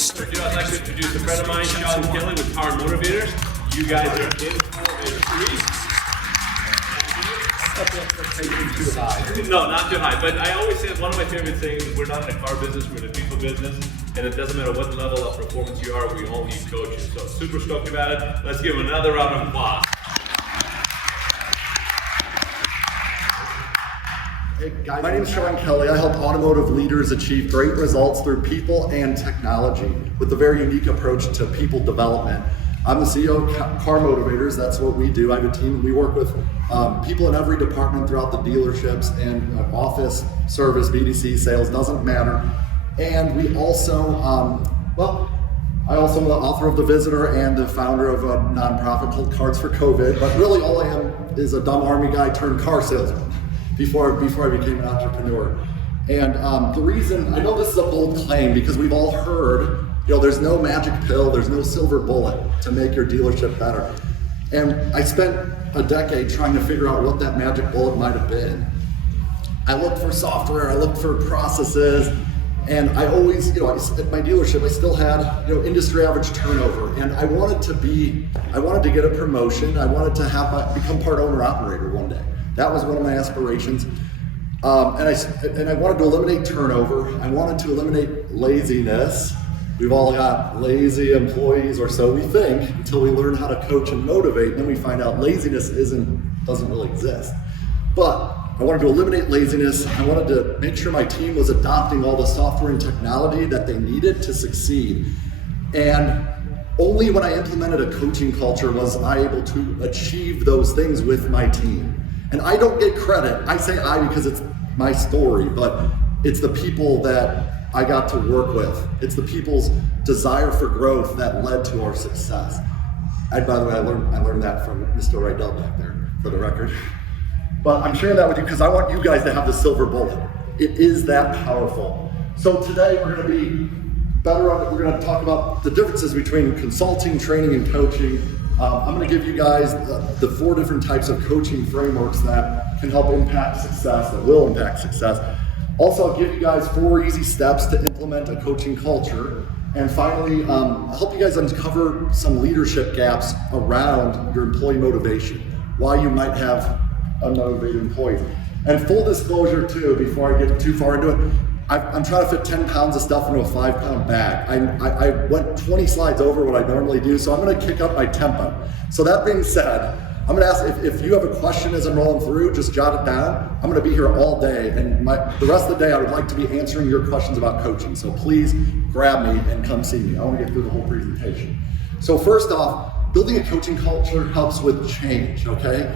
I'd like to introduce a friend of mine, Kelley with Car Motivators. You guys are in for a treat. No, not too high. But I always say one of my favorite things is we're not in a car business, we're in a people business. And it doesn't matter what level of performance you are, we all need coaches. So super stoked about it. Let's give them another round of applause. Hey guys, my name is Kelley. I help automotive leaders achieve great results through people and technology with a very unique approach to people development. I'm the CEO of Car Motivators. That's what we do. I have a team. We work with people in every department throughout the dealerships and office, service, BDC, sales, doesn't matter. And we also, I also am the author of The Visitor and the founder of a nonprofit called Cards for COVID. But really all I am is a dumb army guy turned car salesman before I became an entrepreneur. And the reason, I know this is a bold claim because we've all heard, there's no magic pill, there's no silver bullet to make your dealership better. And I spent a decade trying to figure out what that magic bullet might have been. I looked for software, I looked for processes, and I always, at my dealership, I still had, industry average turnover, and I wanted to get a promotion. I wanted to become part owner operator one day. That was one of my aspirations. And I wanted to eliminate turnover. I wanted to eliminate laziness. We've all got lazy employees, or so we think, until we learn how to coach and motivate. Then we find out laziness doesn't really exist. But I wanted to eliminate laziness. I wanted to make sure my team was adopting all the software and technology that they needed to succeed. And only when I implemented a coaching culture was I able to achieve those things with my team. And I don't get credit. I say I because it's my story, but it's the people that I got to work with. It's the people's desire for growth that led to our success. By the way, I learned that from Mr. Rydell back there, for the record. But I'm sharing that with you because I want you guys to have the silver bullet. It is that powerful. So today we're going to be we're going to talk about the differences between consulting, training, and coaching. I'm going to give you guys the 4 different types of coaching frameworks that can help impact success, that will impact success. Also, I'll give you guys 4 easy steps to implement a coaching culture. And finally, I'll help you guys uncover some leadership gaps around your employee motivation, why you might have unmotivated employees. And full disclosure too, before I get too far into it, I'm trying to fit 10 pounds of stuff into a 5-pound bag. I went 20 slides over what I normally do, so I'm gonna kick up my tempo. So that being said, I'm gonna ask if you have a question as I'm rolling through, just jot it down. I'm gonna be here all day, and the rest of the day I would like to be answering your questions about coaching. So please grab me and come see me. I wanna get through the whole presentation. So first off, building a coaching culture helps with change, okay?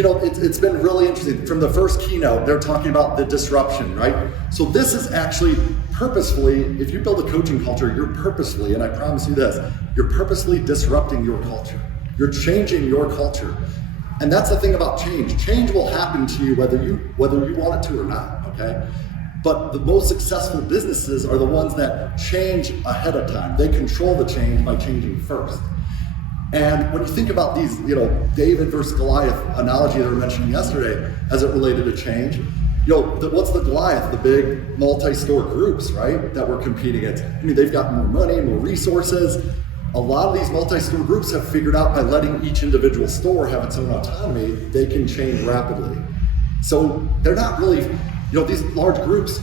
It's been really interesting. From the first keynote, they're talking about the disruption, right? So this is actually purposefully, if you build a coaching culture, you're purposefully, and I promise you this, you're purposely disrupting your culture. You're changing your culture. And that's the thing about change. Change will happen to you whether you want it to or not, okay? But the most successful businesses are the ones that change ahead of time. They control the change by changing first. And when you think about these, David versus Goliath analogy that we were mentioning yesterday as it related to change, what's the Goliath? The big multi-store groups, right, that we're competing against. I mean, they've got more money, more resources. A lot of these multi-store groups have figured out by letting each individual store have its own autonomy, they can change rapidly. So they're not really, these large groups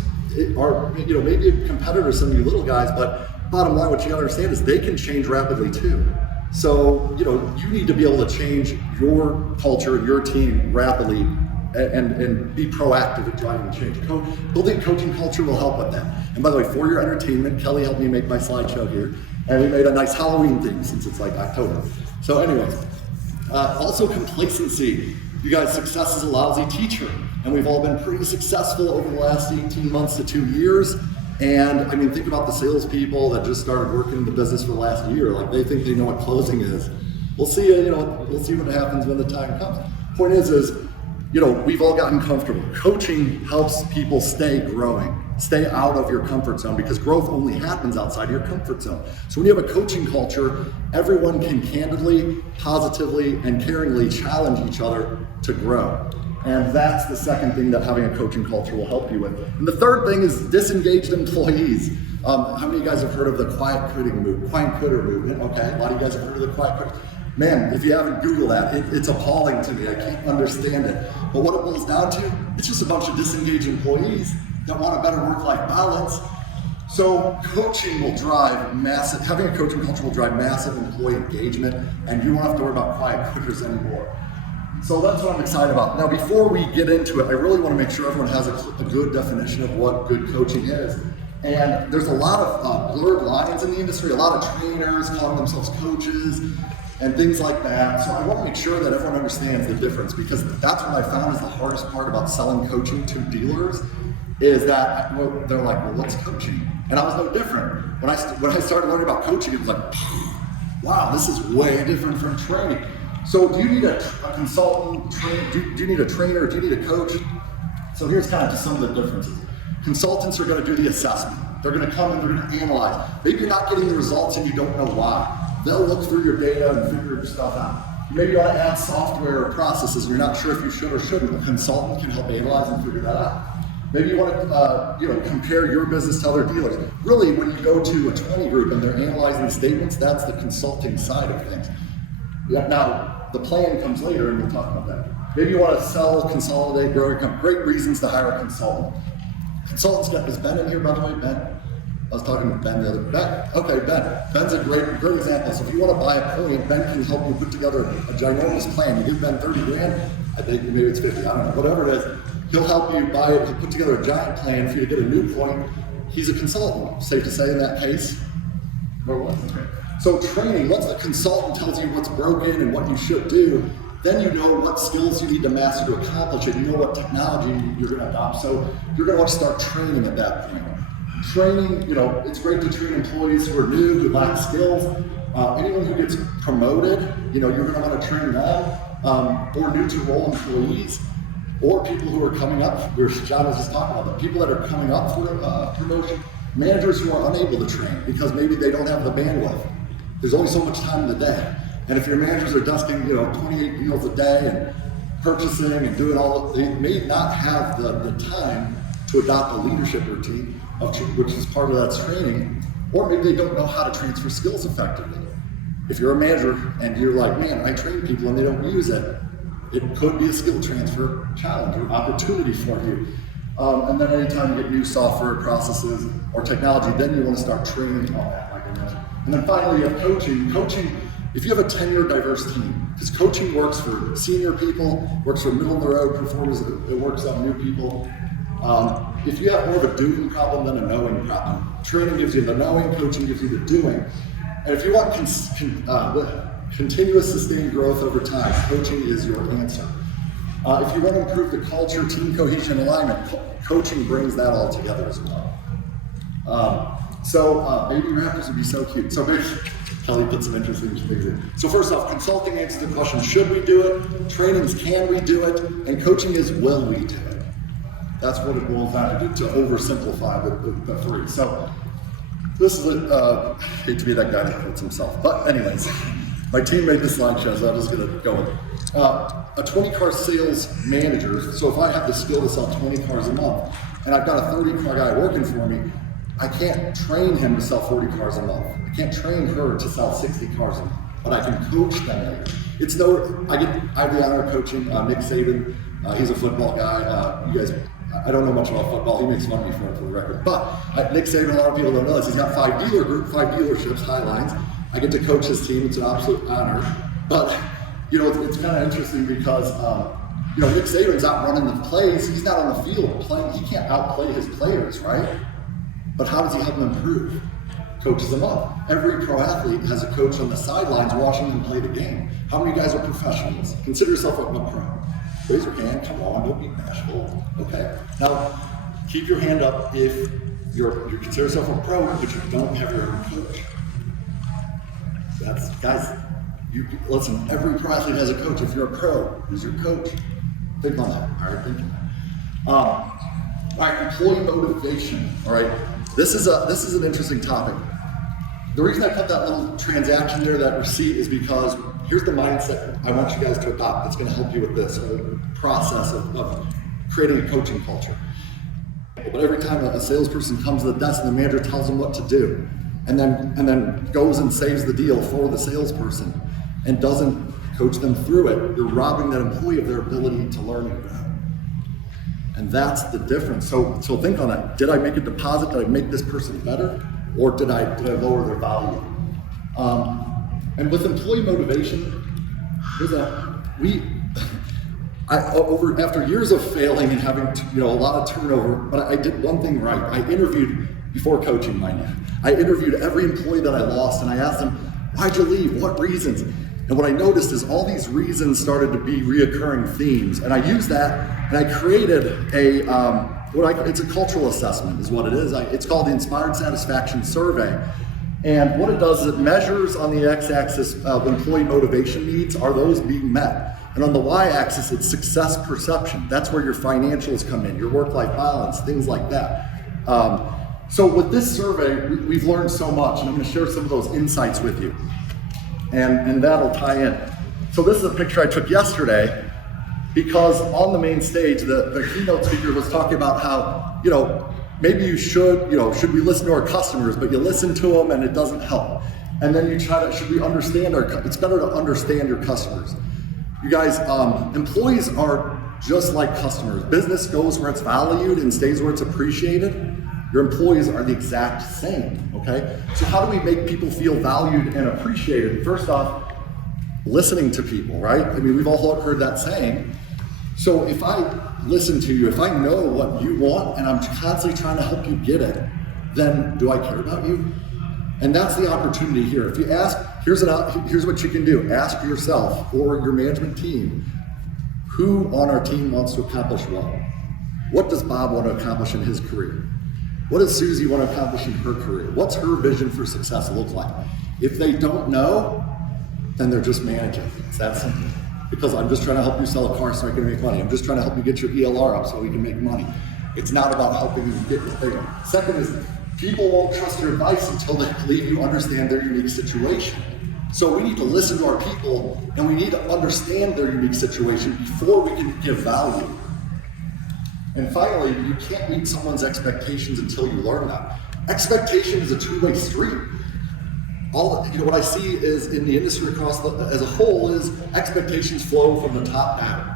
are, maybe competitors, some of you little guys, but bottom line, what you gotta understand is they can change rapidly too. So, you need to be able to change your culture and your team rapidly and be proactive at driving change. Building a coaching culture will help with that. And by the way, for your entertainment, Kelley helped me make my slideshow here. And we made a nice Halloween theme since it's like October. So anyways, also complacency. You guys, success is a lousy teacher. And we've all been pretty successful over the last 18 months to 2 years. And I mean, think about the salespeople that just started working in the business for the last year. Like they think they know what closing is. We'll see, we'll see what happens when the time comes. Point is, we've all gotten comfortable. Coaching helps people stay growing, stay out of your comfort zone because growth only happens outside your comfort zone. So when you have a coaching culture, everyone can candidly, positively, and caringly challenge each other to grow. And that's the second thing that having a coaching culture will help you with. And the third thing is disengaged employees. How many of you guys have heard of the quiet quitter movement? Okay, a lot of you guys have heard of the quiet quitter. Man, if you haven't Googled that, it's appalling to me. I can't understand it. But what it boils down to, it's just a bunch of disengaged employees that want a better work-life balance. So coaching will drive having a coaching culture will drive massive employee engagement, and you won't have to worry about quiet quitters anymore. So that's what I'm excited about. Now, before we get into it, I really want to make sure everyone has a good definition of what good coaching is. And there's a lot of blurred lines in the industry, a lot of trainers calling themselves coaches and things like that. So I want to make sure that everyone understands the difference, because that's what I found is the hardest part about selling coaching to dealers, is that they're like, well, what's coaching? And I was no different. When I started learning about coaching, it was like, wow, this is way different from training. So do you need a consultant, do you need a trainer, do you need a coach? So here's kind of just some of the differences. Consultants are going to do the assessment. They're going to come and they're going to analyze. Maybe you're not getting the results and you don't know why. They'll look through your data and figure your stuff out. Maybe you want to add software or processes and you're not sure if you should or shouldn't. A consultant can help analyze and figure that out. Maybe you want to compare your business to other dealers. Really, when you go to a 20 group and they're analyzing statements, that's the consulting side of things. Now, the plan comes later and we'll talk about that. Maybe you want to sell, consolidate, grow your company. Great reasons to hire a consultant. Consultants, is Ben in here, by the way? Ben? I was talking to Ben the other day. Okay, Ben. Ben's a great example. So if you want to buy a coin, Ben can help you put together a ginormous plan. You give Ben 30 grand, I think maybe it's 50, I don't know, whatever it is. He'll help you buy it, he'll put together a giant plan for you to get a new coin. He's a consultant, safe to say in that case. Or what? So training, once the consultant tells you what's broken and what you should do, then you know what skills you need to master to accomplish it. You know what technology you're going to adopt. So you're going to want to start training at that point. Training, it's great to train employees who are new, who lack skills. Anyone who gets promoted, you're going to want to train them, or new to role employees, or people who are coming up. John was just talking about that. People that are coming up for promotion, managers who are unable to train because maybe they don't have the bandwidth. There's only so much time in the day. And if your managers are dusting, 28 deals a day and purchasing and doing all, they may not have the time to adopt a leadership routine, which is part of that training, or maybe they don't know how to transfer skills effectively. If you're a manager and you're like, man, I train people and they don't use it, it could be a skill transfer challenge or opportunity for you. And then anytime you get new software, processes, or technology, then you want to start training on that, like I mentioned. And then finally, you have coaching. Coaching, if you have a tenured, diverse team, because coaching works for senior people, works for middle-of-the-road performers, it works on new people. If you have more of a doing problem than a knowing problem, training gives you the knowing, coaching gives you the doing. And if you want continuous sustained growth over time, coaching is your answer. If you want to improve the culture, team cohesion, alignment, coaching brings that all together as well. Baby raptors would be so cute. So maybe Kelley put some interesting things in. So first off, consulting answers the question, should we do it? Trainings, can we do it? And coaching is, will we do it? That's what it boils down to oversimplify the three. So this is I hate to be that guy that quotes himself, but anyways, my team made this slideshow, so I'm just gonna go with it. A 20-car sales manager, so if I have the skill to sell 20 cars a month, and I've got a 30-car guy working for me, I can't train him to sell 40 cars a month. I can't train her to sell 60 cars a month, but I can coach them later. I have the honor of coaching Nick Saban. He's a football guy. You guys, I don't know much about football. He makes fun of me for the record. But Nick Saban, a lot of people don't know this. He's got 5 dealerships, Highlines. I get to coach his team. It's an absolute honor. But it's kind of interesting because Nick Saban's not running the plays. He's not on the field playing. He can't outplay his players, right? But how does he help them improve? Coaches them up. Every pro athlete has a coach on the sidelines watching them play the game. How many guys are professionals? Consider yourself a pro. Raise your hand, come on, don't be bashful. Okay. Now, keep your hand up if you consider yourself a pro, but you don't have your own coach. Guys, listen, every pro athlete has a coach. If you're a pro, who's your coach? Think on that. All right, think on that. All right, employee motivation. All right, this is an interesting topic. The reason I put that little transaction there, that receipt, is because here's the mindset I want you guys to adopt that's going to help you with this whole process of creating a coaching culture. But every time a salesperson comes to the desk and the manager tells them what to do, and then goes and saves the deal for the salesperson and doesn't coach them through it, you're robbing that employee of their ability to learn and grow. And that's the difference. So think on it. Did I make a deposit? Did I make this person better? Or did I lower their value? And with employee motivation, after years of failing and having a lot of turnover, but I did one thing right. I interviewed, before coaching, mind you, I interviewed every employee that I lost, and I asked them, why'd you leave? What reasons? And what I noticed is all these reasons started to be reoccurring themes, and I used that, and I created it's a cultural assessment is what it is. It's called the Inspired Satisfaction Survey. And what it does is it measures on the x-axis of employee motivation needs, are those being met? And on the y-axis, it's success perception. That's where your financials come in, your work-life balance, things like that. So with this survey, we've learned so much, and I'm gonna share some of those insights with you. And that'll tie in. So this is a picture I took yesterday, because on the main stage, the keynote speaker was talking about how, maybe you should we listen to our customers, but you listen to them and it doesn't help. And then you should we understand it's better to understand your customers. You guys, employees are just like customers. Business goes where it's valued and stays where it's appreciated. Your employees are the exact same, okay? So how do we make people feel valued and appreciated? First off, listening to people, right? I mean, we've all heard that saying. So if I listen to you, if I know what you want and I'm constantly trying to help you get it, then do I care about you? And that's the opportunity here. If you ask, here's what you can do. Ask yourself or your management team, who on our team wants to accomplish what? What does Bob want to accomplish in his career? What does Susie want to accomplish in her career? What's her vision for success look like? If they don't know, then they're just managing. It's that simple. Because I'm just trying to help you sell a car so I can make money. I'm just trying to help you get your ELR up so we can make money. It's not about helping you get bigger. Second is, people won't trust your advice until they believe you understand their unique situation. So we need to listen to our people and we need to understand their unique situation before we can give value. And finally, you can't meet someone's expectations until you learn them. Expectation is a two-way street. What I see is in the industry as a whole is expectations flow from the top down,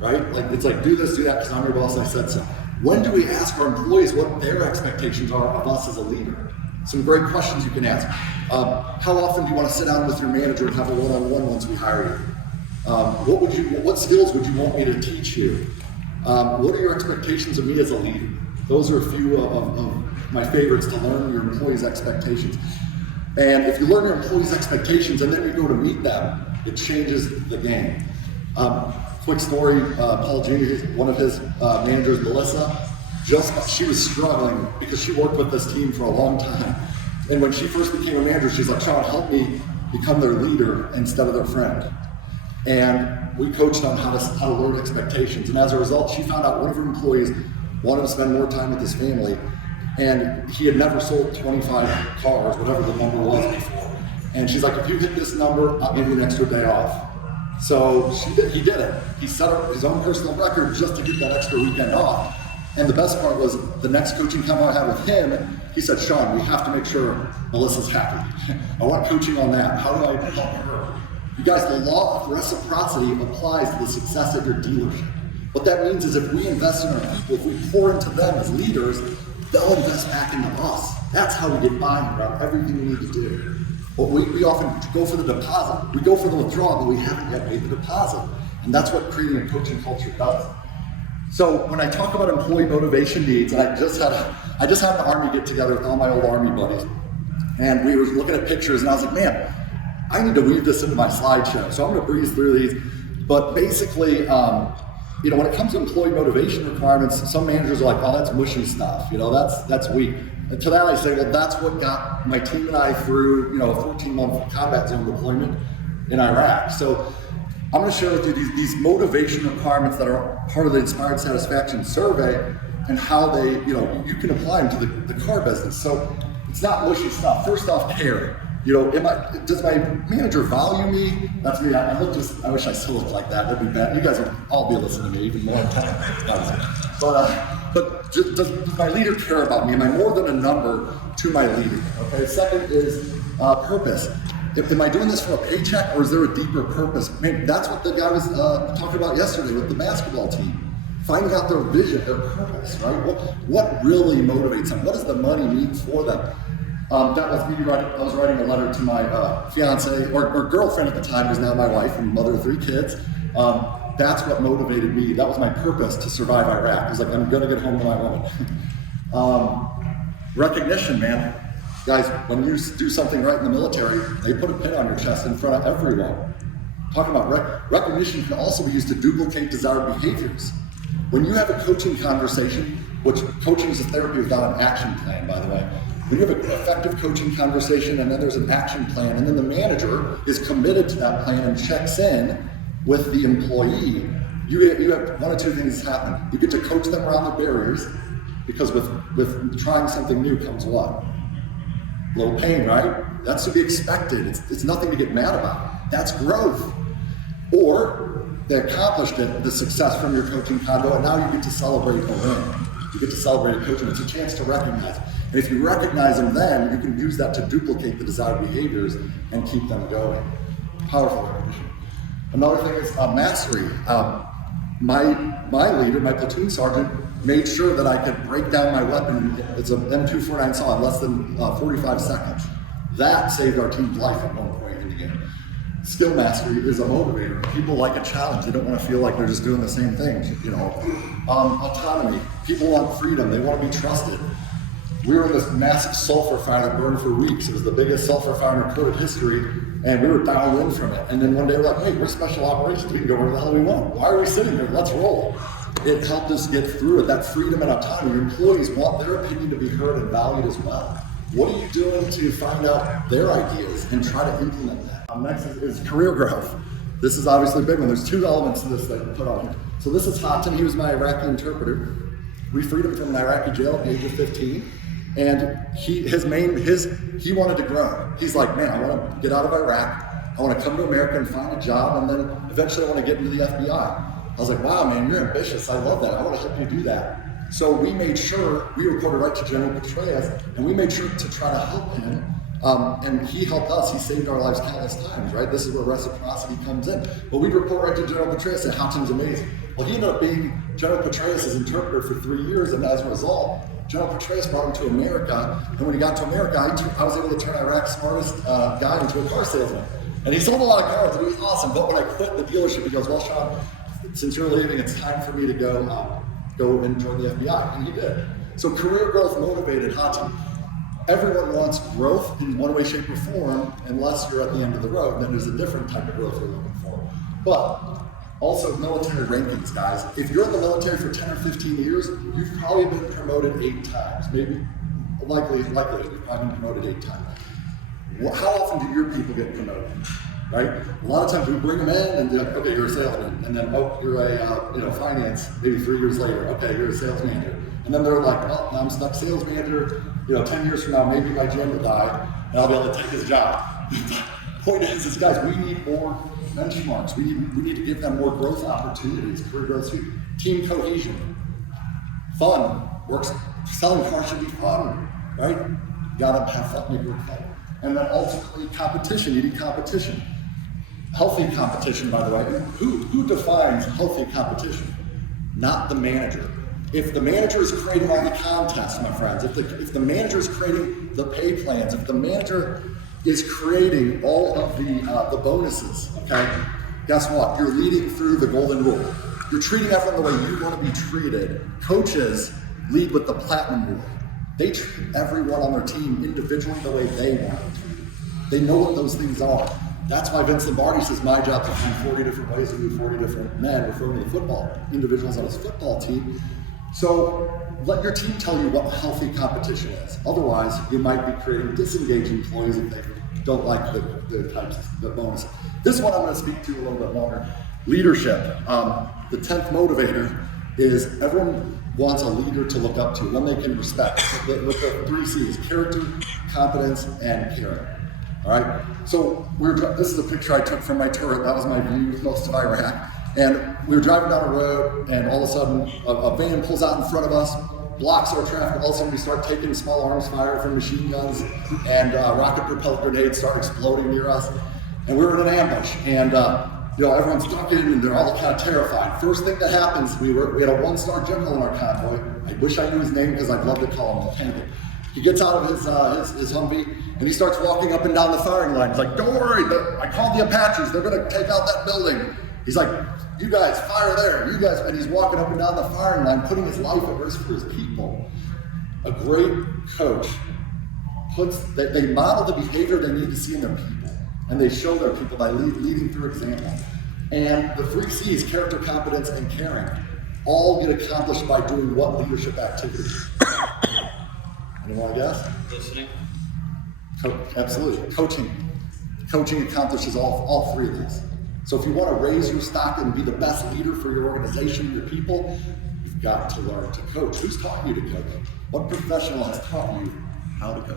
right? It's like do this, do that, because I'm your boss, I said so. When do we ask our employees what their expectations are of us as a leader? Some great questions you can ask. How often do you want to sit down with your manager and have a one-on-one once we hire you? What skills would you want me to teach you? What are your expectations of me as a leader? Those are a few of my favorites to learn your employees' expectations. And if you learn your employees' expectations and then you go to meet them, it changes the game. Quick story, Paul Jr., one of his managers, Melissa, she was struggling because she worked with this team for a long time. And when she first became a manager, she's like, Sean, help me become their leader instead of their friend. And we coached on how to learn expectations. And as a result, she found out one of her employees wanted to spend more time with his family, and he had never sold 25 cars, whatever the number was before. And she's like, if you hit this number, I'll give you an extra day off. So he did it. He set up his own personal record just to get that extra weekend off. And the best part was the next coaching come I had with him, he said, Sean, we have to make sure Melissa's happy. I want coaching on that. How do I help her? You guys, the law of reciprocity applies to the success of your dealership. What that means is if we invest in our people, if we pour into them as leaders, they'll invest back into us. That's how we get buy-in around everything we need to do. But we often go for the deposit. We go for the withdrawal, but we haven't yet made the deposit. And that's what creating a coaching culture does. So when I talk about employee motivation needs, and I just had an Army get together with all my old Army buddies. And we were looking at pictures and I was like, man, I need to weave this into my slideshow. So I'm gonna breeze through these. But basically, when it comes to employee motivation requirements, some managers are like, oh, that's mushy stuff. That's weak. And to that I say, well, that's what got my team and I through, a 14-month combat zone deployment in Iraq. So I'm going to share with you these motivation requirements that are part of the Inspired Satisfaction Survey and how they, you can apply them to the car business. So it's not mushy stuff. First off, care. Does my manager value me? That's me. I wish I still looked like that. That'd be bad. You guys would all be listening to me even more. But does my leader care about me? Am I more than a number to my leader? Okay. Second is purpose. Am I doing this for a paycheck, or is there a deeper purpose? Maybe that's what the guy was talking about yesterday with the basketball team. Finding out their vision, their purpose, right? What really motivates them? What does the money mean for them? That was me I was writing a letter to my fiance or girlfriend at the time, who's now my wife and mother of 3 kids. That's what motivated me. That was my purpose to survive Iraq. I was like, I'm gonna get home to my woman. Recognition, man. Guys, when you do something right in the military, they put a pin on your chest in front of everyone. Talking about recognition can also be used to duplicate desired behaviors. When you have a coaching conversation, which coaching is a therapy without an action plan, by the way. When you have an effective coaching conversation and then there's an action plan and then the manager is committed to that plan and checks in with the employee, you have one of 2 things happen. You get to coach them around the barriers, because with trying something new comes what? A little pain, right? That's to be expected. It's nothing to get mad about. That's growth. Or they accomplished it, the success from your coaching convo, and now you get to celebrate a win. You get to celebrate a coaching. It's a chance to recognize. And if you recognize them then, you can use that to duplicate the desired behaviors and keep them going. Powerful recognition. Another thing is mastery. My leader, my platoon sergeant, made sure that I could break down my weapon. It's an M249 saw in less than 45 seconds. That saved our team's life at one point in the game. Skill mastery is a motivator. People like a challenge. They don't want to feel like they're just doing the same things, Autonomy. People want freedom. They want to be trusted. We were in this massive sulfur fire that burned for weeks. It was the biggest sulfur fire in recorded history, and we were downwind from it. And then one day we're like, hey, we're special operations. We can go where the hell we want. Why are we sitting here? Let's roll. It helped us get through it. That freedom and autonomy. Your employees want their opinion to be heard and valued as well. What are you doing to find out their ideas and try to implement that? Next is career growth. This is obviously a big one. There's 2 elements to this that I put on here. So this is Hatem. He was my Iraqi interpreter. We freed him from an Iraqi jail at the age of 15. And he wanted to grow. He's like, man, I want to get out of Iraq. I want to come to America and find a job, and then eventually I want to get into the FBI. I was like, wow, man, you're ambitious. I love that. I want to help you do that. So we made sure, we reported right to General Prez, and we made sure to try to help him. And he helped us. He saved our lives countless times, right? This is where reciprocity comes in. But we'd report right to General Petraeus and Hatem's amazing. Well, he ended up being General Petraeus' interpreter for 3 years, and as a result, General Petraeus brought him to America. And when he got to America, I was able to turn Iraq's smartest guy into a car salesman. And he sold a lot of cars, and he was awesome. But when I quit the dealership, he goes, well, Sean, since you're leaving, it's time for me to go and join the FBI. And he did. So career growth motivated Hatem. Everyone wants growth in one way, shape, or form, unless you're at the end of the road. Then there's a different type of growth you're looking for. But also military rankings, guys. If you're in the military for 10 or 15 years, you've probably been promoted 8 times. Maybe, likely, you've probably been promoted 8 times. How often do your people get promoted? Right? A lot of times we bring them in and they're like, okay, you're a salesman. And then, oh, you're a finance, maybe 3 years later, okay, you're a sales manager. And then they're like, well, now I'm stuck sales manager. 10 years from now, maybe my GM will die and I'll be able to take his job. Point is, guys, we need more benchmarks. We need to give them more growth opportunities, career growth, team cohesion, fun. Selling cars should be fun, right? You gotta have fun, make it work fun. And then ultimately competition, you need competition. Healthy competition, by the way. Who defines healthy competition? Not the manager. If the manager is creating all the contests, my friends, if the manager is creating the pay plans, if the manager is creating all of the bonuses, okay, guess what? You're leading through the golden rule. You're treating everyone the way you want to be treated. Coaches lead with the platinum rule. They treat everyone on their team individually the way they want to be treated. They know what those things are. That's why Vince Lombardi says my job to find 40 different ways to do 40 different men referring to the football, individuals on his football team. So let your team tell you what healthy competition is. Otherwise, you might be creating disengaged employees if they don't like the bonus. This one I'm going to speak to a little bit longer. Leadership. The 10th motivator is everyone wants a leader to look up to, one they can respect. With the 3 C's, character, competence, and caring. All right. So this is a picture I took from my turret. That was my view of most of Iraq. And we were driving down a road, and all of a sudden, a van pulls out in front of us, blocks our traffic. All of a sudden, we start taking small arms fire from machine guns, and rocket-propelled grenades start exploding near us. And we were in an ambush, and everyone's ducking, and they're all kind of terrified. First thing that happens, we had a one-star general in our convoy. I wish I knew his name because I'd love to call him Kelley. He gets out of his Humvee, and he starts walking up and down the firing line. He's like, "Don't worry, I called the Apaches. They're going to take out that building." He's like, "You guys, fire there, you guys." And he's walking up and down the firing line, putting his life at risk for his people. A great coach they model the behavior they need to see in their people, and they show their people by leading through example. And the 3 C's, character, competence, and caring, all get accomplished by doing what leadership activities? Anyone guess? Listening. Absolutely. Coaching accomplishes all 3 of these. So if you want to raise your stock and be the best leader for your organization, your people, you've got to learn to coach. Who's taught you to coach? What professional has taught you how to coach?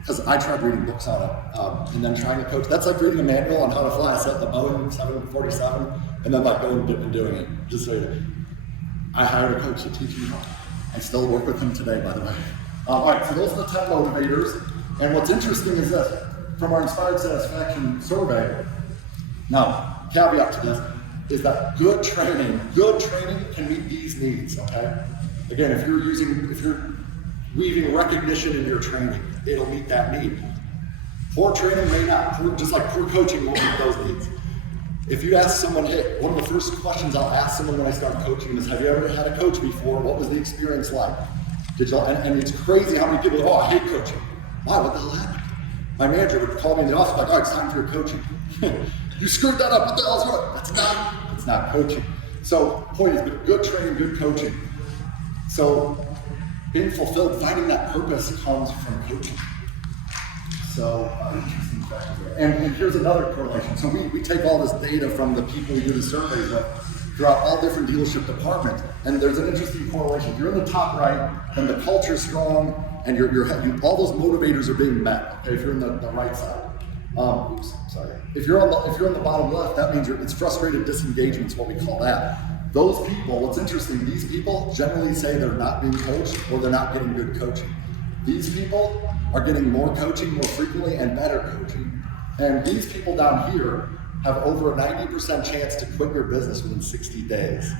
Because I tried reading books on it and then trying to coach. That's like reading a manual on how to fly the Boeing 747 and then going and doing it. Just so you know. I hired a coach to teach me how. I still work with him today, by the way. All right, so those are the 10 motivators. And what's interesting is this. From our Inspired Satisfaction survey, now, caveat to this, is that good training can meet these needs, okay? Again, if you're weaving recognition in your training, it'll meet that need. Poor training may not, just like poor coaching won't meet those needs. If you ask someone, hey, one of the first questions I'll ask someone when I start coaching is, have you ever had a coach before? What was the experience like? And it's crazy how many people go, oh, I hate coaching. Why, what the hell happened? My manager would call me in the office like, "Oh, it's time for your coaching." You screwed that up. What the hell's wrong? That's not coaching. So, point is, good training, good coaching. So, being fulfilled, finding that purpose comes from coaching. So, interesting factors there. And here's another correlation. So, we take all this data from the people we do the surveys with throughout all different dealership departments, and there's an interesting correlation. If you're in the top right, then the culture's strong, and all those motivators are being met. Okay, if you're in the right side. If you're on the bottom left, that means it's frustrated disengagement is what we call that. Those people, what's interesting, these people generally say they're not being coached or they're not getting good coaching. These people are getting more coaching more frequently and better coaching. And these people down here have over a 90% chance to quit your business within 60 days.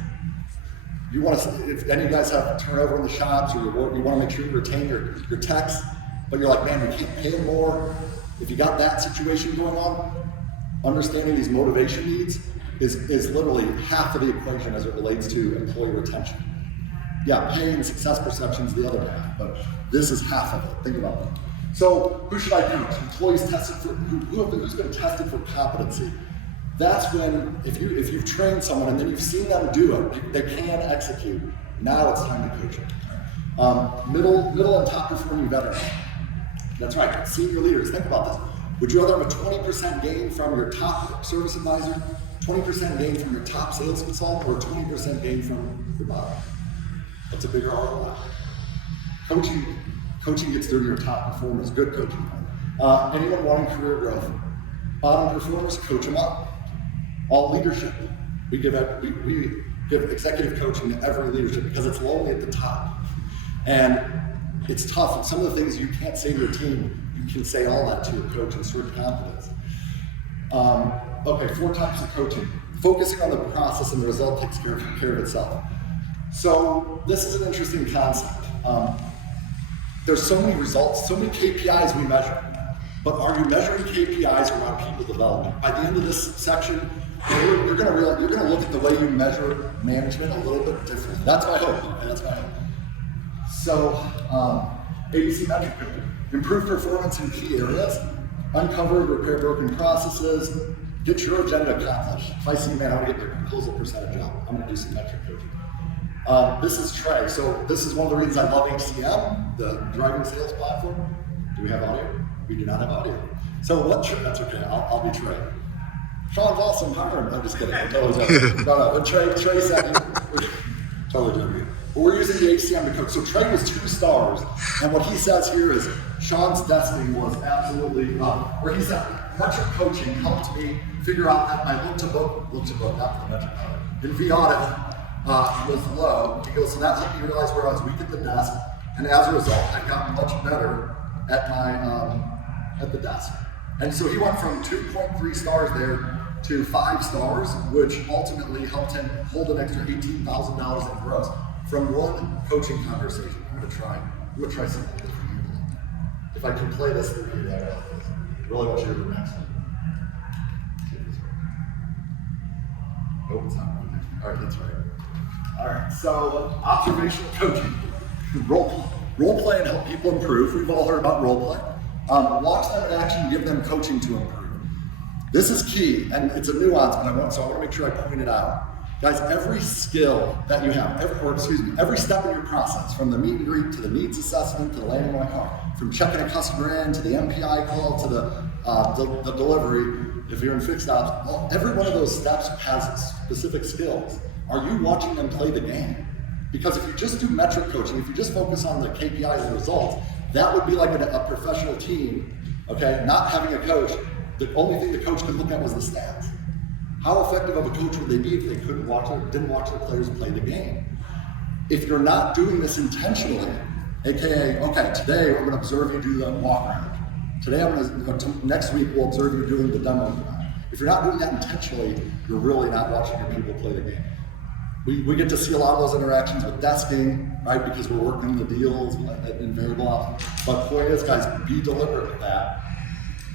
You want to, if any of you guys have turnover in the shops, or you want to make sure you retain your techs, but you're like, man, we can't pay them more. If you got that situation going on, understanding these motivation needs is literally half of the equation as it relates to employee retention. Yeah, pay and success perception is the other half, but this is half of it. Think about that. So who should I coach? Employees tested for who's been tested for competency. That's when, if you've trained someone and then you've seen them do it, they can execute. Now it's time to coach them. Middle and top performing veterans. That's right, senior leaders, think about this. Would you rather have a 20% gain from your top service advisor, 20% gain from your top sales consultant, or 20% gain from your bottom? What's a bigger ROI? Coaching gets through your top performers, good coaching. Anyone wanting career growth? Bottom performers, coach them up. All leadership, we give executive coaching to every leadership because it's lonely at the top. And it's tough. Some of the things you can't say to your team, you can say all that to your coach and sort of confidence. Okay, 4 types of coaching. Focusing on the process and the result takes care of itself. So this is an interesting concept. There's so many results, so many KPIs we measure. But are you measuring KPIs around people development? By the end of this section, you're going to look at the way you measure management a little bit differently. That's my hope. Okay? That's my hope. So, ABC metric: improve performance in key areas, uncover and repair broken processes, get your agenda accomplished. If I see, man, I want to get their proposal percentage up, I'm going to do some metric coaching. This is Trey. So this is one of the reasons I love HCM, the driving sales platform. Do we have audio? We do not have audio. So what? That's okay. I'll be Trey. Sean's awesome. Hire him. I'm just kidding. I'm totally joking. No. But Trey said, totally joking. But we're using the HCM to coach. So Trey was 2 stars, and what he says here is Sean's desking was absolutely, where he said, metric coaching helped me figure out that my look to book, not the metric, in V-audit was low. He goes, so that helped me realize where I was weak at the desk, and as a result, I got much better at at the desk. And so he went from 2.3 stars there to 5 stars, which ultimately helped him hold an extra $18,000 in gross from one coaching conversation. I'm gonna try something different. If I can play this through you, I really want you to do the next one. Oh, it's not one. All right, that's right. All right, so observational coaching. Role play and help people improve. We've all heard about role play. Watch them in action, give them coaching to improve. This is key, and it's a nuance, but I want to make sure I point it out. Guys, every skill that you have, every step in your process, from the meet and greet to the needs assessment to the landing my car, from checking a customer in to the MPI call to the delivery, if you're in fixed ops, every one of those steps has specific skills. Are you watching them play the game? Because if you just do metric coaching, if you just focus on the KPIs and results, that would be like a professional team, okay? Not having a coach, the only thing the coach could look at was the stats. How effective of a coach would they be if they didn't watch their players play the game? If you're not doing this intentionally, AKA, okay, today I'm gonna observe you do the walk around. Next week we'll observe you doing the demo. If you're not doing that intentionally, you're really not watching your people play the game. We get to see a lot of those interactions with desking, right? Because we're working the deals in variable ops. But point is, guys, be deliberate with that.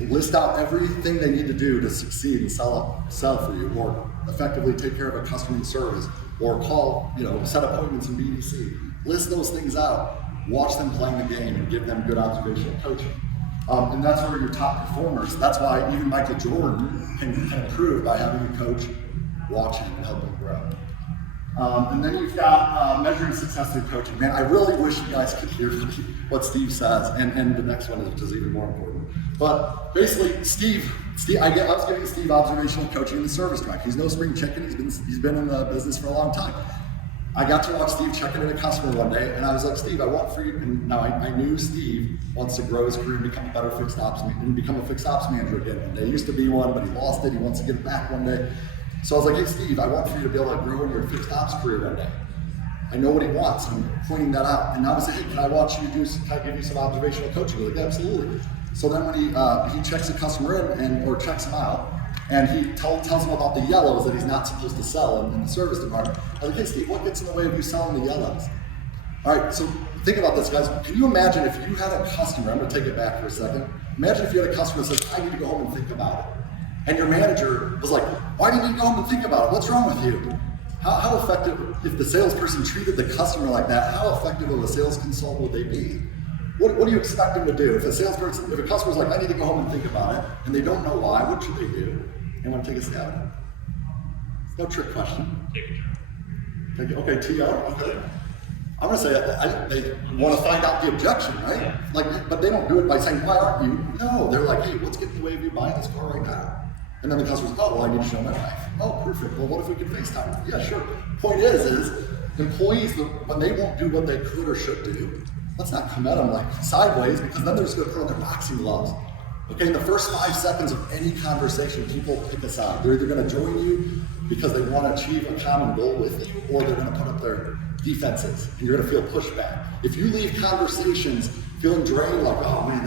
List out everything they need to do to succeed and sell for you, or effectively take care of a customer service, or call, set appointments in BDC. List those things out. Watch them playing the game and give them good observational coaching. And that's where your top performers, that's why even Michael Jordan can improve by having a coach watching and helping grow. And then you've got measuring success through coaching. Man, I really wish you guys could hear what Steve says, and the next one is even more important. But basically, Steve, I was giving Steve observational coaching in the service track. He's no spring chicken. He's been in the business for a long time. I got to watch Steve checking in a customer one day, and I was like, Steve, I want for you. And now I knew Steve wants to grow his career and become a better fixed ops and become a fixed ops manager again one day. He used to be one, but he lost it. He wants to get it back one day. So I was like, hey, Steve, I want for you to be able to grow in your fixed ops career one day. I know what he wants. I'm pointing that out. And now I said, hey, can I give you some observational coaching? He's like, absolutely. So then when he checks a customer in or checks him out, and he tells him about the yellows that he's not supposed to sell in the service department. I was like, hey, Steve, what gets in the way of you selling the yellows? All right, so think about this, guys. Can you imagine if you had a customer, I'm gonna take it back for a second. Imagine if you had a customer that says, I need to go home and think about it. And your manager was like, why do you need to go home and think about it? What's wrong with you? How effective, if the salesperson treated the customer like that, how effective of a sales consultant would they be? What do you expect them to do? If a customer's like, I need to go home and think about it, and they don't know why, what should they do? They want to take a stab at it. No trick question. Take it. Okay, TR, okay. I'm gonna say, they want to find out the objection, right? But they don't do it by saying, why aren't you? No, they're like, hey, what's getting in the way of you buying this car right now? And then the customer's, oh, well, I need to show my wife. Oh, perfect. Well, what if we can FaceTime? Yeah, sure. Point is employees, when they won't do what they could or should do, let's not come at them like sideways, because then they're just gonna put on their boxing gloves. Okay, in the first 5 seconds of any conversation, people pick a side. They're either gonna join you because they wanna achieve a common goal with you, or they're gonna put up their defenses, and you're gonna feel pushback. If you leave conversations feeling drained, like, oh man,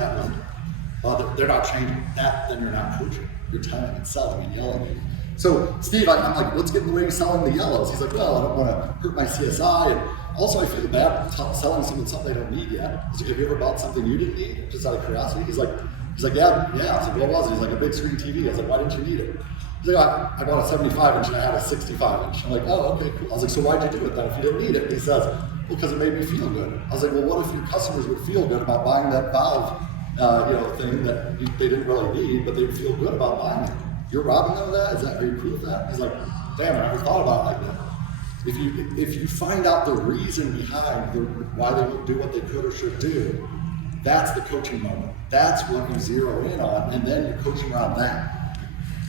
they're not changing, then you're not coaching. You're telling and selling and yelling at you. So Steve, I'm like, let's get in the way of selling the yellows. He's like, well, I don't wanna hurt my CSI, and also I feel bad selling something they don't need yet. He's like, have you ever bought something you didn't need, just out of curiosity? He's like, yeah. I was like, what was it? He's like, a big screen TV. I was like, why didn't you need it? He's like, I bought a 75-inch and I had a 65-inch. I'm like, oh, okay, cool. I was like, so why'd you do it then if you didn't need it? And he says, well, because it made me feel good. I was like, well, what if your customers would feel good about buying that valve, thing that they didn't really need, but they would feel good about buying it? You're robbing them of that? Are you cool with that? He's like, damn, I never thought about it like that. If you find out the reason behind why they would do what they could or should do, that's the coaching moment. That's what you zero in on, and then you're coaching around that.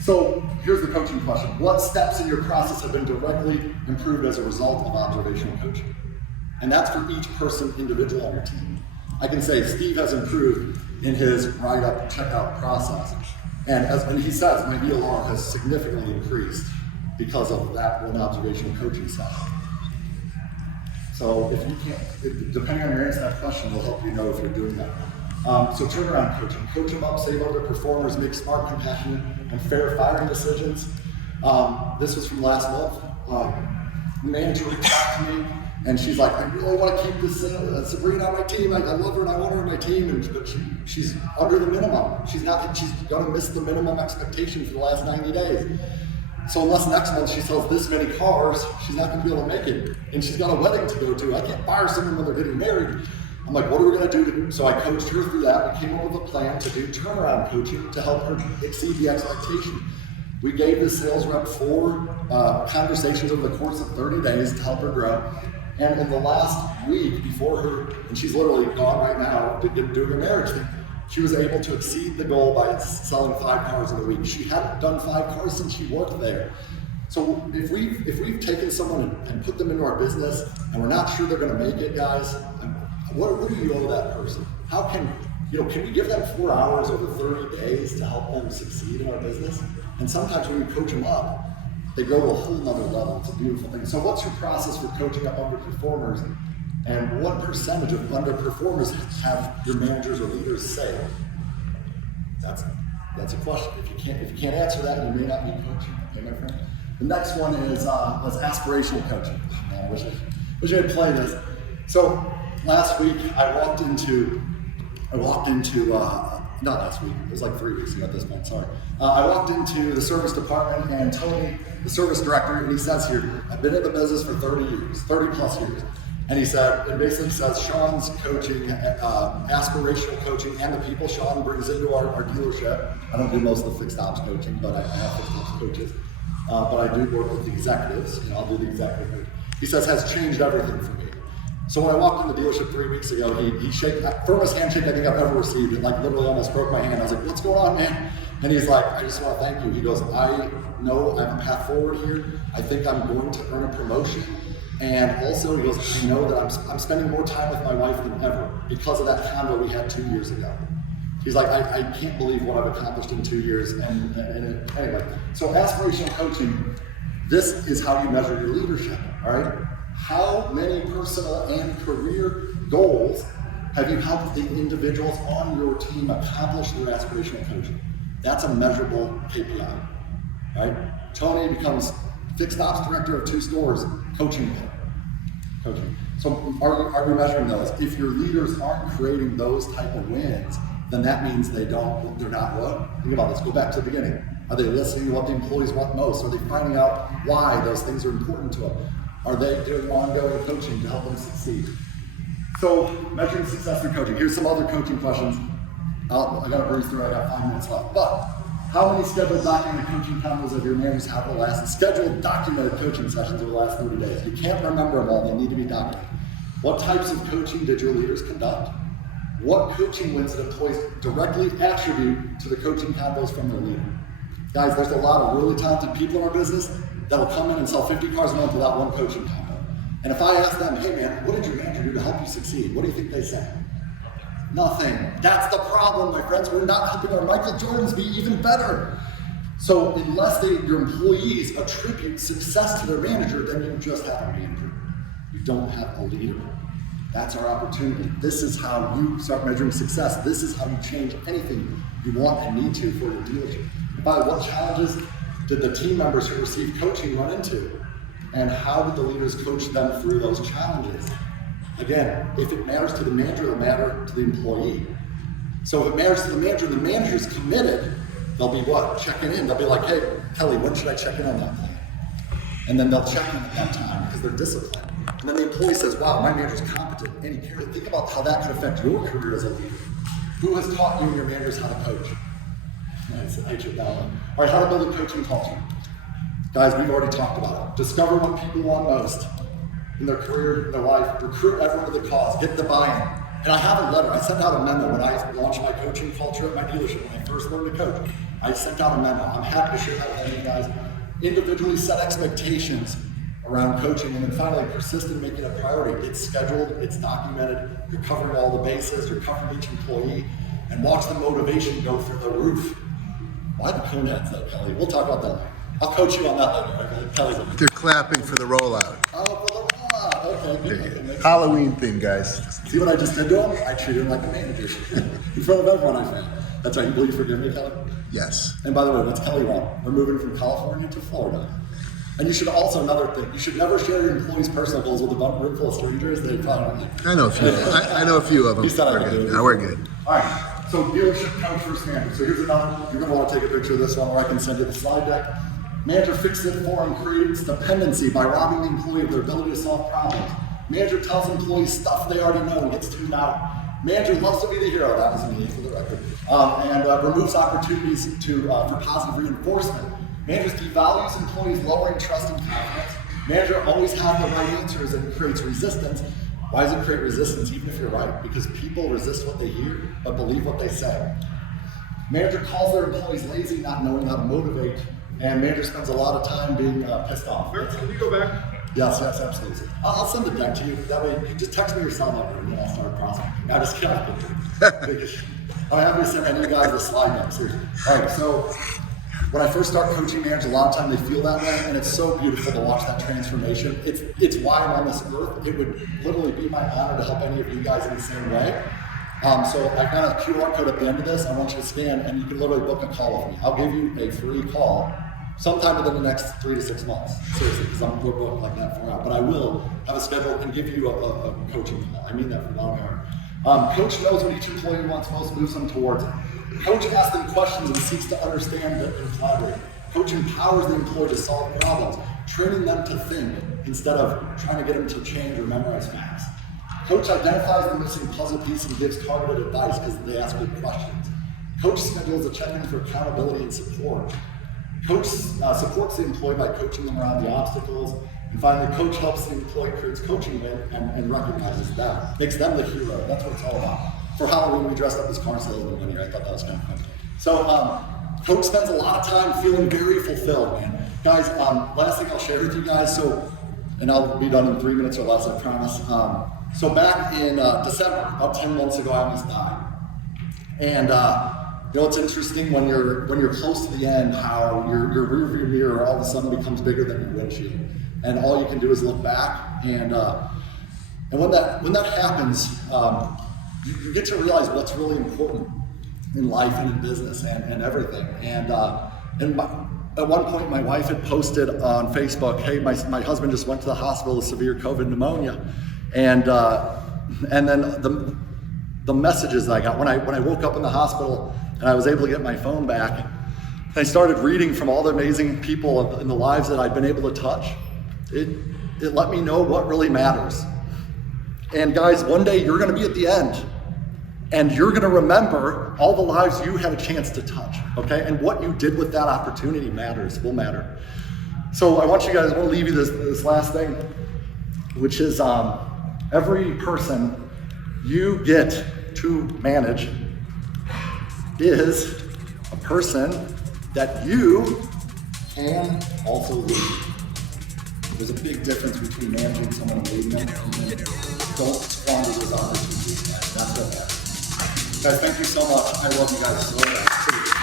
So here's the coaching question. What steps in your process have been directly improved as a result of observational coaching? And that's for each person individual on your team. I can say Steve has improved in his write-up checkout process. And he says my ELR has significantly increased because of that one observational coaching session. So if you can't, depending on your answer to that question, will help you know if you're doing that. So turnaround coaching, coach them up, save other performers, make smart, compassionate, and fair firing decisions. This was from last month. The manager reached out to me, and she's like, I really want to keep this Sabrina on my team. I love her and I want her on my team, but she's under the minimum. She's going to miss the minimum expectation for the last 90 days. So unless next month she sells this many cars, she's not going to be able to make it. And she's got a wedding to go to. I can't fire someone when they're getting married. I'm like, what are we going to do? So I coached her through that. We came up with a plan to do turnaround coaching to help her exceed the expectation. We gave the sales rep 4 conversations over the course of 30 days to help her grow. And in the last week before her, and she's literally gone right now doing her marriage thing, she was able to exceed the goal by selling 5 cars in a week. She hadn't done 5 cars since she worked there. So if we've taken someone and put them into our business and we're not sure they're going to make it, guys, what do you owe that person? How can we give them 4 hours over 30 days to help them succeed in our business? And sometimes when you coach them up, they go to a whole nother level. It's a beautiful thing. So what's your process for coaching up underperformers? And what percentage of underperformers have your managers or leaders say? That's a question. If you can't answer that, you may not be coaching. Okay, my friend. The next one is aspirational coaching. Man, I wish I could play this. So last week I walked into not last week. It was like 3 weeks ago at this point. Sorry. I walked into the service department, and Tony, the service director, and he says here, I've been in the business for 30 plus years. And he said, it basically says Sean's coaching, aspirational coaching, and the people Sean brings into our dealership. I don't do most of the fixed ops coaching, but I have fixed ops coaches. But I do work with the executives, and I'll do the executive coaching. He says, has changed everything for me. So when I walked in the dealership 3 weeks ago, he shook, firmest handshake I think I've ever received. It like literally almost broke my hand. I was like, what's going on, man? And he's like, I just want to thank you. He goes, I know I have a path forward here. I think I'm going to earn a promotion. And also, he goes, I know that I'm spending more time with my wife than ever because of that condo we had 2 years ago. He's like, I can't believe what I've accomplished in 2 years. And anyway, so aspirational coaching, this is how you measure your leadership, all right? How many personal and career goals have you helped the individuals on your team accomplish their aspirational coaching? That's a measurable KPI, right? Tony becomes fixed ops director of 2 stores, coaching him. So are we measuring those? If your leaders aren't creating those type of wins, then that means they're not what? Think about this, go back to the beginning. Are they listening to what the employees want most? Are they finding out why those things are important to them? Are they doing ongoing coaching to help them succeed? So measuring success through coaching. Here's some other coaching questions. I got to breeze through, I got 5 minutes left. But how many scheduled documented coaching combos have your managers had over the last, scheduled documented coaching sessions over the last 30 days? You can't remember them all, they need to be documented. What types of coaching did your leaders conduct? What coaching wins did employees directly attribute to the coaching combos from their leader? Guys, there's a lot of really talented people in our business that will come in and sell 50 cars a month without one coaching combo. And if I ask them, hey man, what did your manager do to help you succeed? What do you think they say? Nothing. That's the problem, my friends. We're not helping our Michael Jordans be even better. So unless your employees attribute success to their manager, then you just have a manager. You don't have a leader. That's our opportunity. This is how you start measuring success. This is how you change anything you want and need to for your dealership. And by what challenges did the team members who received coaching run into? And how did the leaders coach them through those challenges? Again, if it matters to the manager, it'll matter to the employee. So if it matters to the manager's committed, they'll be what? Checking in. They'll be like, hey, Kelley, when should I check in on that plan? And then they'll check in at that time because they're disciplined. And then the employee says, wow, my manager's competent and he cares. Think about how that could affect your career as a leader. Who has taught you and your managers how to coach? I took that one. All right, how to build a coaching culture. Guys, we've already talked about it. Discover what people want most in their career, in their life, recruit everyone to the cause, get the buy-in. And I have a letter, I sent out a memo when I launched my coaching culture at my dealership, when I first learned to coach. I sent out a memo. I'm happy to share that with you guys. Individually set expectations around coaching. And then finally, persist in making it a priority. It's scheduled, it's documented, you're covering all the bases, you're covering each employee, and watch the motivation go through the roof. Why the cone heads though, Kelley? We'll talk about that later. I'll coach you on that later. Okay? Kelley's a They're clapping for the rollout. oh, for the rollout. Okay, good. Halloween thing, guys. See what I just did to him? I treated him like a manager. In front of everyone I found. That's right, you forgive me, Kelley? Yes. And by the way, what's Kelley want? We're moving from California to Florida. And you should also, another thing, you should never share your employees' personal goals with a room full of strangers. They probably don't. I know a few. I know a few of them. You said I We're could do good. it. Now we're good. All right, so dealership coach first manager. So here's another, you're gonna wanna take a picture of this one, or I can send you the slide deck. Manager fixes it for and creates dependency by robbing the employee of their ability to solve problems. Manager tells employees stuff they already know and gets tuned out. Manager loves to be the hero, that was me for the record, and removes opportunities for positive reinforcement. Manager devalues employees, lowering trust and confidence. Manager always has the right answers and creates resistance. Why does it create resistance even if you're right? Because people resist what they hear, but believe what they say. Manager calls their employees lazy, not knowing how to motivate, and manager spends a lot of time being pissed off. Can we go back? Yes, absolutely. I'll send it back to you. That way, you just text me your cell number and then I'll start processing. No, just kidding. I'm happy to send any guys the slide deck, seriously. All right, so when I first start coaching managers, a lot of time they feel that way, and it's so beautiful to watch that transformation. It's why I'm on this earth. It would literally be my honor to help any of you guys in the same way. So I've got a QR code at the end of this. I want you to scan, and you can literally book a call with me. I'll give you a free call sometime within the next 3 to 6 months. Seriously, because we're booked like that far out. But I will have a schedule and give you a coaching call. I mean that from long term. Coach knows what each employee wants most, moves them towards it. Coach asks them questions and seeks to understand and collaborate. Coach empowers the employee to solve problems, training them to think instead of trying to get them to change or memorize facts. Coach identifies the missing puzzle piece and gives targeted advice because they ask good questions. Coach schedules a check-in for accountability and support. Coach supports the employee by coaching them around the obstacles. And finally, coach helps the employee, creates coaching win and recognizes them. Makes them the hero. That's what it's all about. For Halloween, we dressed up as car salesmen one year. I thought that was kind of fun. So, coach spends a lot of time feeling very fulfilled, man. Guys, last thing I'll share with you guys, and I'll be done in 3 minutes or less, I promise. So back in December, about 10 months ago, I almost died. And it's interesting when you're close to the end, how your rearview mirror all of a sudden becomes bigger than your windshield, and all you can do is look back. And when that happens, you get to realize what's really important in life and in business and everything. And at one point, my wife had posted on Facebook, "Hey, my husband just went to the hospital with severe COVID pneumonia," and then the messages that I got when I woke up in the hospital and I was able to get my phone back, I started reading from all the amazing people in the lives that I'd been able to touch. It let me know what really matters. And guys, one day you're going to be at the end, and you're going to remember all the lives you had a chance to touch, okay? And what you did with that opportunity will matter. So I want to leave you this last thing, which is every person you get to manage is a person that you can also lead. There's a big difference between managing someone and leading them, and don't squander those opportunities. That's what matters. Guys, thank you so much. I love you guys so much.